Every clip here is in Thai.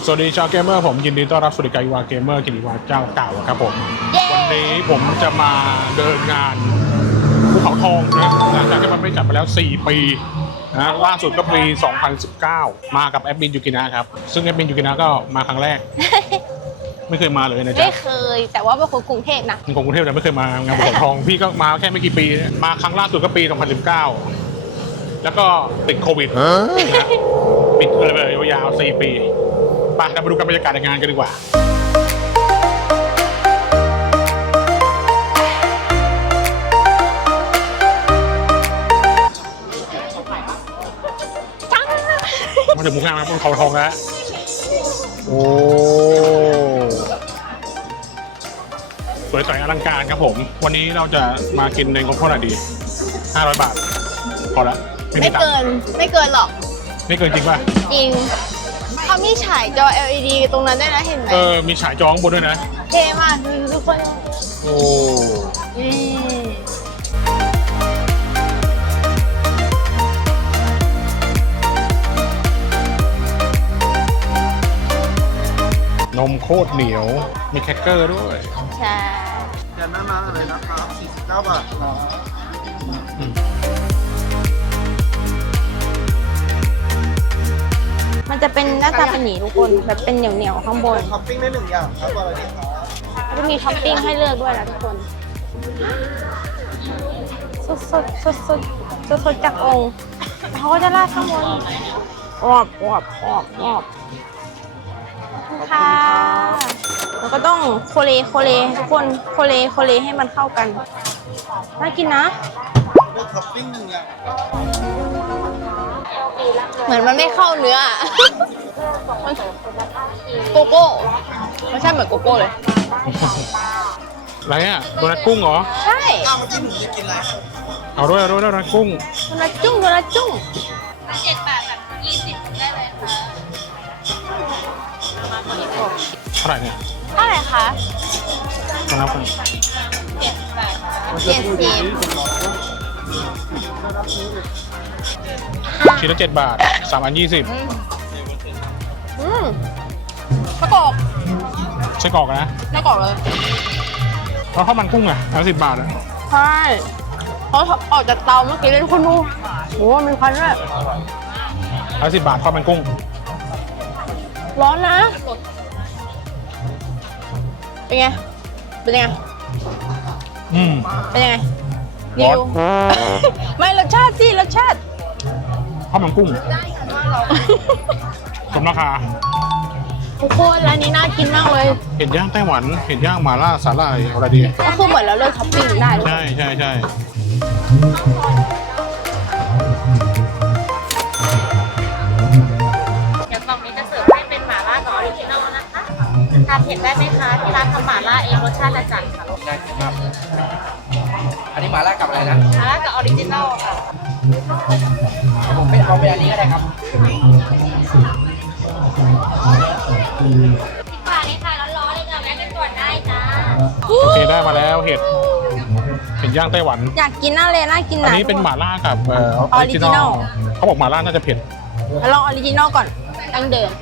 สวัสดีชาวเกมเมอร์ผมยินดีต้อนรับสู่รายการอีวาเกมเมอร์กิติวาเจ้าเก่าครับผมวันนี้ผมจะมาเดินงานภูเขาทองนะหลังจากที่มันไม่จัดมาแล้ว 4 ปีนะล่าสุดก็ปี 2019 มากับแอดมินยูกินะครับซึ่งแอดมินยูกินะก็มาครั้งแรก ไม่เคยมาเลยนะจ๊ะไม่เคยแต่ว่าเป็นคนกรุงเทพนะผมกรุงเทพแต่ไม่เคยมางานภูเขาทองพี่ก็มาแค่ไม่กี่ปี มาครั้งล่าสุดก็ปี 2019 แล้วก็ติดโควิดนะปิดเลยยาวๆ 4 ปีไปเรามาดูกันบรรยากาศในงานกันดีกว่ามาถึงมุกงานครับบนเขาทองแล้วโอ้สวยสวยอลังการครับผม วันนี้เราจะมากินในงบเท่าไหร่ดี500 บาทพอละไม่เกินหรอกไม่เกินจริงป่ะจริงเขามีฉายจอ LED ตรงนั้นด้วยนะเห็นไหมมีฉายจอข้างบนด้วยนะเท่มากทุกคนโอ้นี่นมโคตรเหนียว มีแครกเกอร์ด้วยใช่แกนหน้าอะไรนะครับ49 บาทครับมันจะเป็นหน้าตาเป็นหนีทุกคนแบบเป็นเหนียวข้างบนท็อปปิ้งได้1 อย่างครับอะไรดีครับแล้วก็มีท็อปปิ้งให้เลือกด้วยนะทุกคนสดจากองค์เขาก็จะราดข้างบนออบค่ะแล้วก็ต้องโคเลทุกคนโคเลให้มันเข้ากันน่ากินนะเลือกท็อปปิ้ง1 อย่างเหมือนมันไม่เข้าเนื้อโกโก้ไม่ใช่เหมือนโกโก้เลยอะไรอ่ะโดนัทกุ้งเหรอใช่เมื่อกี้หนูจะกินอะไรเอาด้วยโดนัทกุ้งโดนัทจุ้งเท่าไหร่เนี่ยเท่าไหร่คะมานับกัน 70 ชิ้นละ7 บาท3 อัน 20 ประกอบใช่กรอกนะประกอบเลยแล้วข้าวมันกุ้งอ่ะอันละ10 บาทอ่ะใช่เขาออกจากเตาเมื่อกี้เลยทุกคนดูโหมีควันด้วยอันละ10 บาทข้าวมันกุ้งร้อนนะ เป็นไง เป็นยังไง เป็นยังไงร้อนไม่รสชาติสิรสชาติข้าวมันกุ้งสมราคาทุกคนร้านนี้น่ากินมากเลยเห็ดย่างไต้หวันเห็ดย่างหม่าล่าสาหร่ายอะไรดีก็คือเหมือนเราเลือกท็อปปิ้งได้ด้วยใช่ใช่ใช่เดี๋ยวกล่องนี้จะเสิร์ฟให้เป็นหม่าล่ากับออริจินอลนะคะทานเผ็ดได้ไหมคะ ที่ร้านทำหม่าล่าเองรสชาติจะจัดค่ะได้ครับ อันนี้หมาล่ากับอะไรนะหม่าล่ากับออริจินอลค่ะผมเป็นเอาเป็นอันนี้ก็ได้ครับฝานี้ค่ะร้อนๆเลยค่ะแม่เป็นก่อนได้จ้าโอเคได้มาแล้วเห็ดย่างไต้หวันอยากกินน่าเลยน่ากินอันนะนี้เป็นหม่าล่ากับออริจินอ Original ลเขาบอกหม่าล่าน่าจะเผ็ดลองออริจินอลก่อนดั้งเดิม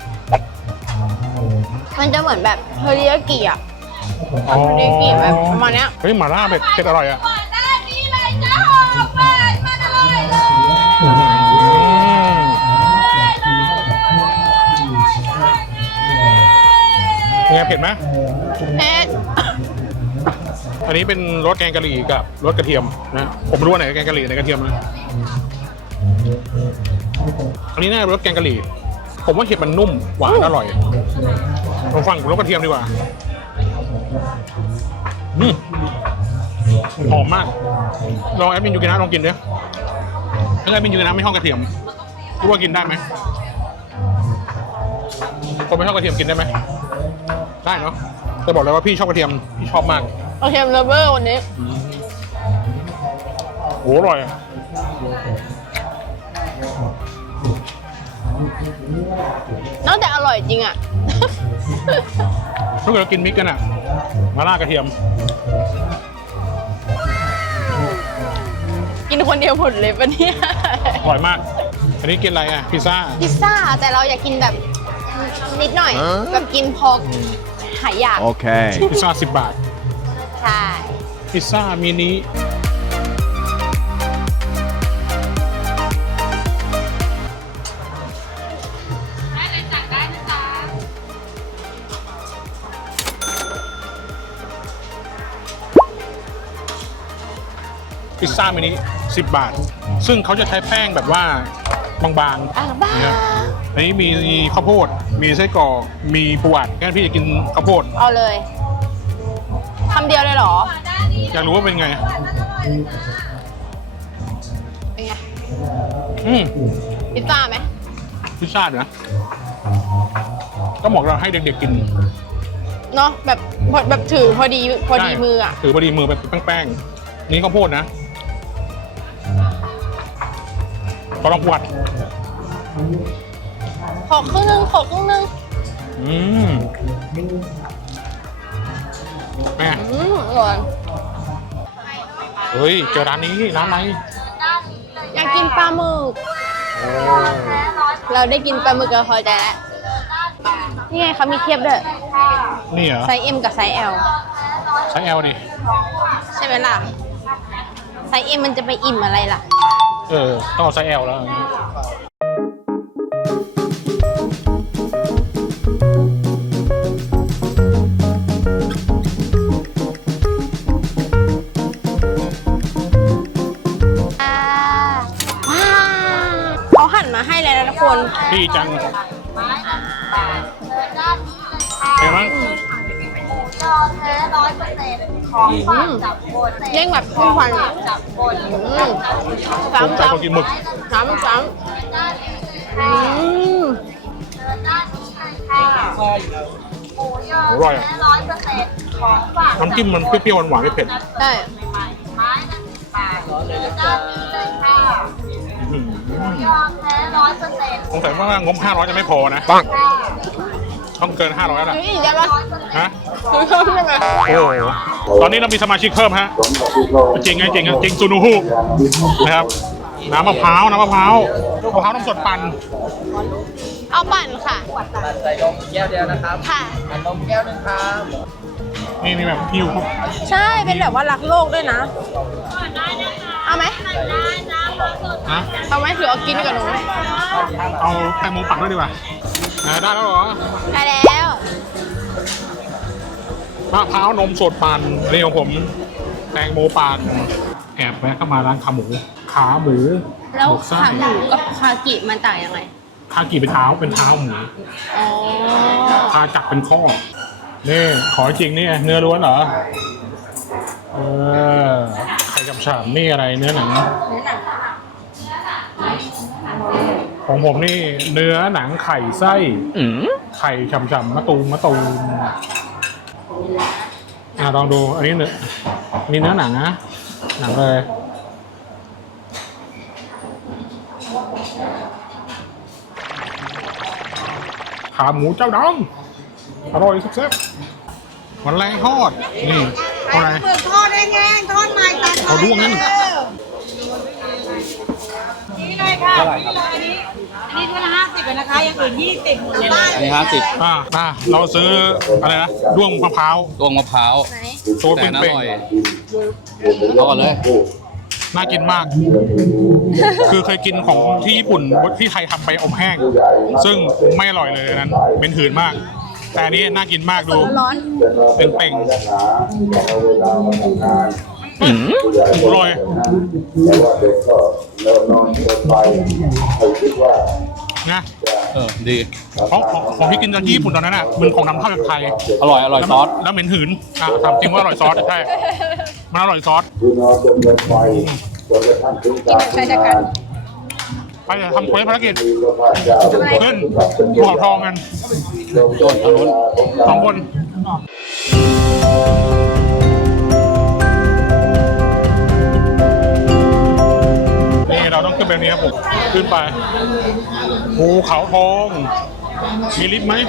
มันจะเหมือนแบบเทอริยากิอ่ะเทอริยากิแบบประมาณเนี้ยเฮ้ยหม่าล่าเผ็ดอร่อยอ่ะก่อนได้นี่เลยจ้าหอมหวานมันอร่อยเลยเป็นไงเผ็ดไหมเผ็ดอันนี้เป็นรสแกงกะหรี่กับรสกระเทียมนะผมไม่รู้ว่าไหนแกงกะหรี่ไหนกระเทียมนะอันนี้น่ารสแกงกะหรี่ผมว่าเห็ดมันนุ่มหวานอร่อยลองฟังรสกระเทียมดีกว่าหอมมากลองแอดมินยูกินะลองกินดิถ้าแอดมินยูกินะไม่ชอบกระเทียมคิดว่ากินได้ไหมคนไม่ชอบกระเทียมกินได้ไหมได้เนาะจะบอกเลยว่าพี่ชอบกระเทียมพี่ชอบมากโอเคเลเวอร์วันนี้โหอร่อยอะนอกจากอร่อยจริงอ่ะถ้าเกิดเรากินมิกกันอ่ะมาล่ากระเทียมกินคนเดียวหมดเลยปะเนี่ยอร่อยมาก อันนี้กินอะไรอ่ะพิซซ่าพิซซ่าแต่เราอยากกินแบบนิดหน่อย แบบกินพอหายอยาก Okay. พิซซ่า10 บาทใช่พิซซ่ามินิพิซซ่ามินิ10 บาท ซึ่งเขาจะใช้แป้งแบบว่าบางบ้าๆนะครับอันนี้มีข้าวโพด มีไส้กรอก มีปูอัดงั้นพี่จะกินข้าวโพดเอาเลยคำเดียวเลยเหรออยากรู้ว่าเป็นไงเป็นไงอืมพิซซ่าไหมพิซซ่าเนอะก็เหมาะเราให้เด็กๆกินเนาะแบบถือพอดีมืออ่ะถือพอดีมือแบบแป้งๆ นี่ข้าวโพดนะก็ลองปวดขอครึ่งนึงอืมแม่อร่อยเฮ้ย เจอร้านนี้ร้านอะไรอยากกินปลาหมึก เราได้กินปลาหมึกก็พอใจแล้ว นี่ไงเขามีเทียบด้วยนี่เหรอไซส์ M กับไซส์ L ไซส์ L ดิใช่ไหมล่ะ ไซส์ M มันจะไปอิ่มอะไรล่ะต้องเอาไซส์ L แล้วเขาหั่นมาให้เลยนะทุกคนพี่จังเป็นไงบ้างเร่งแบบขึ้นควันซ้ำใครคนกินหมึกซ้ำอร่อยอะน้ำจิ้มมันเปรี้ยวๆหวานๆไม่เผ็ดได้อื้อหือสงสัยว่างบ500จะไม่พอนะต้องเกิน500แล้วล่ะอีกได้ปะฮะซื้อเพิ่มได้ไหมโอ้โหตอนนี้เรามีสมาชิกเพิ่มฮะจริงซูนูฮูนะครับน้ำมะพร้าวน้ำสดปั่นเอาปั่นค่ะใส่นมแก้วเดียวนะครับค่ะนมแก้วหนึงครับนี่แบบหิวใช่ เป็นแบบว่ารักโลกด้วยนะ เอาไหมฮะเอาไหมหรือเอากินกับหนูเอาแตงโมปั่นด้วยดีกว่าได้แล้วเหรอได้แล้วมะพร้าวนมสดปั่นนี่ของผมแตงโมปั่นแอบแวะเข้ามาร้านขาหมูแล้วบวกไส้ขาหมูกับคากิมันต่างยังไงคากิเป็นเท้าหมูอ๋อคาจักเป็นข้อนี่ขอจริงนี่เนื้อล้วนเหรอไข่กับฉ่ำนี่อะไรเนื้อหนัง ของผมนี่เนื้อหนังไข่ไส้ไข่ฉ่ำๆมะตูมลองดูอันนี้เนื้อหนังนะหนังเลยขาหมูเจ้าดังอร่อยแซ่บๆวันแรงทอดนี่เท่าไหร่เปลือกทอดแห้งๆทอดใหม่ตัดเอาดูงั้นนี่เลยค่ะนี่เลยอันนี้ถ้วยละ50เลยนะคะอย่างอื่น20หมดเลยอันนี้50 เราซื้ออะไรนะด้วงมะพร้าวดวงมะพร้าวไหนตัวแต่เป่น่าง อร่อยๆเอาก่อนเลยน่ากินมาก คือเคยกินของที่ญี่ปุ่นที่ไทยทำไปอบแห้ง ซึ่งไม่อร่อยเลยอันนั้น เป็นหืนมาก แต่อันนี้น่ากินมากดูร้อนเป็นเป่งอร่อยนะดีของที่กินตอนญี่ปุ่นตอนนั้นอ่ะมันของนำเข้าจากไทยอร่อยซอสแล้วเหม็นหืนถามจริงว่าอร่อยซอสใช่มันอร่อยซอสใช้ด้วยกันไปเดี๋ยวทำภารกิจขึ้นภูเขาทองกันโจนทางนู้น 2 คนนี่เราต้องขึ้นไปนี้ครับผมขึ้นไปภูเขาทองมีลิฟต์ไหม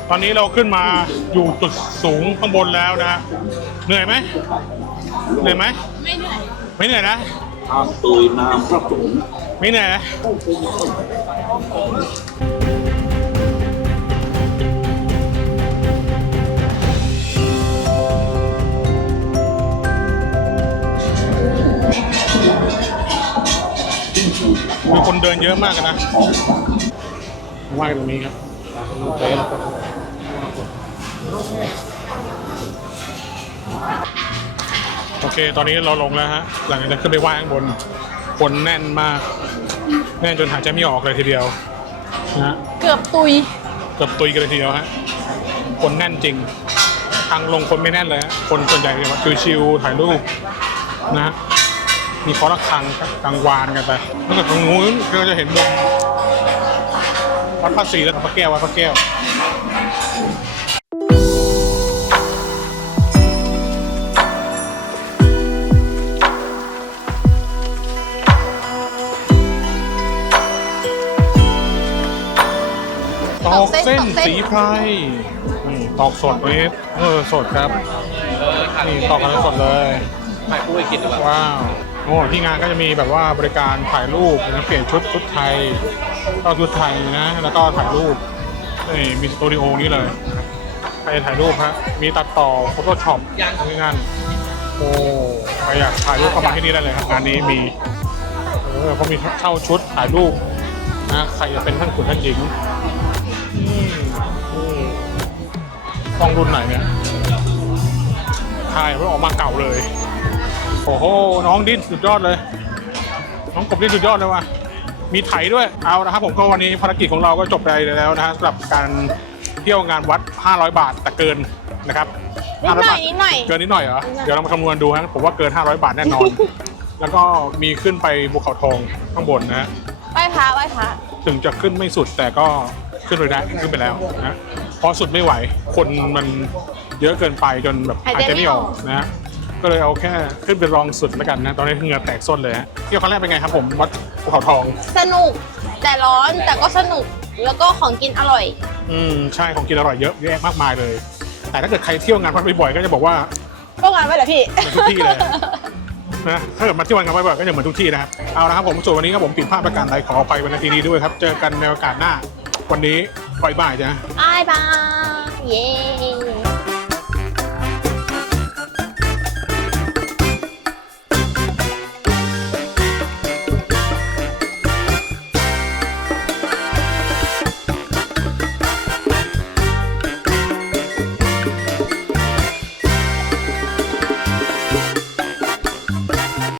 ตอนนี้เราขึ้นมาอยู่จุดสูงข้างบนแล้วนะ เหนื่อยไหมเหนื่อยไหมไม่เหนื่อยไม่เหนื่อยนะตุยน้ำพระสงฆ์ไม่เหนื่อยนะมีคนเดินเยอะมากนะไหว้ตรงนี้ครับโอเคตอนนี้เราลงแล้วฮะหลังจากนั้นขึ้นไปไหว้ข้างบนคนแน่นมากแน่นจนหายใจไม่ออกเลยทีเดียวนะฮะเกือบตุยเกือบตุยกันเลยทีเดียวฮะคนแน่นจริงทางลงคนไม่แน่นเลยฮะคนส่วนใหญ่แบบชิวๆถ่ายรูปนะฮะมีเคาะระฆังกลางวานกันไปแล้วก็ตรงนู้นก็จะเห็นมุมวัดพระศรีและพระแก้ววัดพระแก้วตอกเส้นสีไพรนี่ตอกสดนี้สดครับนี่ตอกกันสดเลยถ่ายคู่ไปกินดีกว่าว้าวโอ้ที่งานก็จะมีแบบว่าบริการถ่ายรูปนะเปลี่ยนชุดไทยก็ชุดไทยนะแล้วก็ถ่ายรูปนี่มีสตูดิโอนี้เลยไปถ่ายรูปฮะมีตัดต่อ Photoshop ที่นั่นโอ้ใครอยากถ่ายรูปเข้ามาที่นี่ได้เลยครับงานนี้มีเขามีเช่าชุดถ่ายรูปนะใครจะเป็นท่านขุนท่านหญิงต้องรุ่นไหนเนี่ยถ่ายไม่ออกมาเก่าเลยโอ้โหน้องดิ้นสุดยอดเลยน้องกบดิ้นสุดยอดเลยว่ะมีไถด้วยเอานะครับผมก็วันนี้ภารกิจของเราก็จบไปแล้วนะฮะสำหรับการเที่ยวงานวัด500 บาทแต่เกินนะครับนิดหน่อย 500 นิดหน่อยเกินนิดหน่อยเหรอเดี๋ยวเรามาคำนวณดูฮะผมว่าเกิน500 บาทแน่นอน แล้วก็มีขึ้นไปภูเขาทองข้างบนนะฮะไหว้พระไหว้พระถึงจะขึ้นไม่สุดแต่ก็ขึ้นไปได้ขึ้นไปแล้วนะเพราะสุดไม่ไหวคนมันเยอะเกินไปจนแบบหายใจไม่ออกนะฮะก็เลยเอาแค่ขึ้นไปรองสุดแล้วกันนะตอนนี้เหงื่อแตกส้นเลยฮะเที่ยวครั้งแรกเป็นไงครับผมวัดภูเขาทองสนุกแต่ร้อนแต่ก็สนุกแล้วก็ของกินอร่อยใช่ของกินอร่อยเยอะแยะมากมายเลย แต่ถ้าเกิดใครเที่ยวงานวัดบ่อยๆก็จะบอกว่าก็งานไว้เหรอพี่เหมือนทุกที่เลยนะถ้าเกิดมาเที่ยวงานวัดบ่อยๆก็จะเหมือนทุกที่นะครับเอาละครับผมส่วนวันนี้ครับผมผิดพลาดประการใดขออภัยวันนี้ด้วยครับเจอกันในโอกาสหน้าวันนี้บ่ายๆจ้ะบายบายเย้